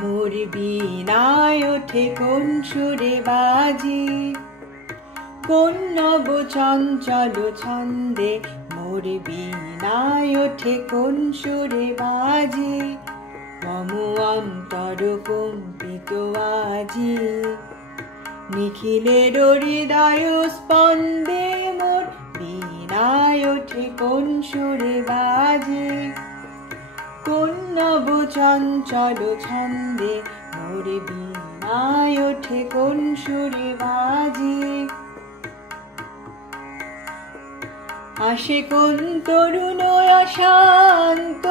মোর বীণায় ওঠে কোন সুরে বাজি, কোন নব চঞ্চল ছন্দে মোর বীণায় ওঠে কোন সুরে বাজি। মম অন্তর কম্পিত আজি, নিখিলের হৃদয় স্পন্দে মোর বীণায় ওঠে কোন সুরে বাজি। কোন নব চঞ্চল ছন্দে মোর বীণায় ওঠে কোন সুরে বাজি। আসে কোন তরুণ অশান্ত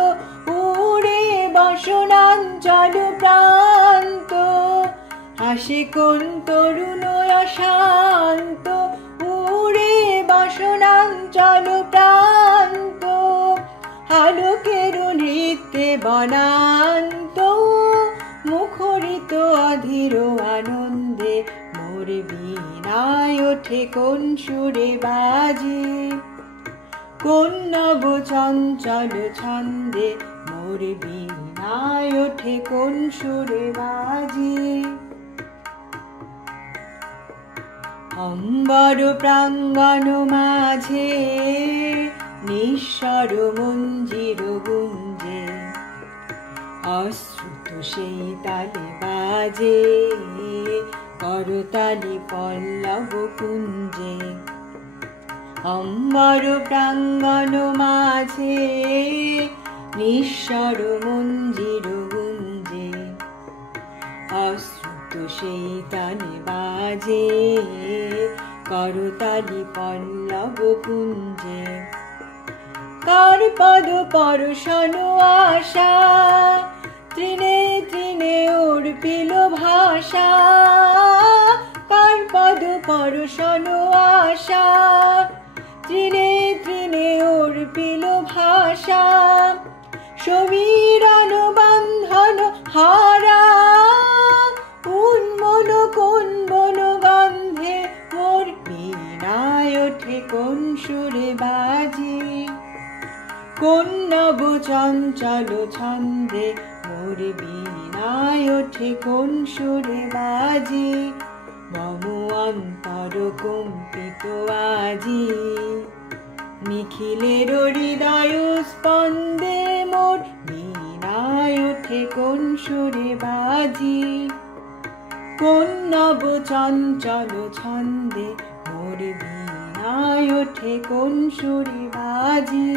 উড়ে বসনাঞ্চল প্রান্ত, আসে কোন তরুণ অশান্ত উড়ে বসনাঞ্চল প্রান্ত। আলোকের নৃত্যে বনান্ত মুখরিত অধীর আনন্দে মোর বীণায় ওঠে কোন সুরে বাজি। কোন নব চঞ্চল ছন্দে মোর বীণায় ওঠে কোন সুরে বাজি। অম্বর প্রাঙ্গণ মাঝে নিঃস্বর মঞ্জির গুঞ্জে, অশ্রুত সেই তালে বাজে করতালি পল্লব কুঞ্জে। অম্বর প্রাঙ্গণ মাঝে নিঃস্বর মঞ্জির গুঞ্জে, অশ্রুত সেই তালে বাজে করতালি পল্লব কুঞ্জে। কার পদ পরশন আশা তৃণে তৃণে অর্পিল ভাষা, কার পদ পরশন আশা তৃণে তৃণে অর্পিল ভাষা। সমীরণ বন্ধন হারা উন্মন কোন বন গন্ধে মোর বীণায় ওঠে কোন সুরে বাজি। কোন নব চঞ্চল ছন্দে মোর বীণায় ওঠে কোন সুরে বাজি। মম অন্তর কম্পিত আজি, নিখিলের হৃদয় স্পন্দে মোর বীণায় ওঠে কোন সুরে বাজি। কোন নব চঞ্চল ছন্দে মোর বীণায় ওঠে কোন সুরে বাজি।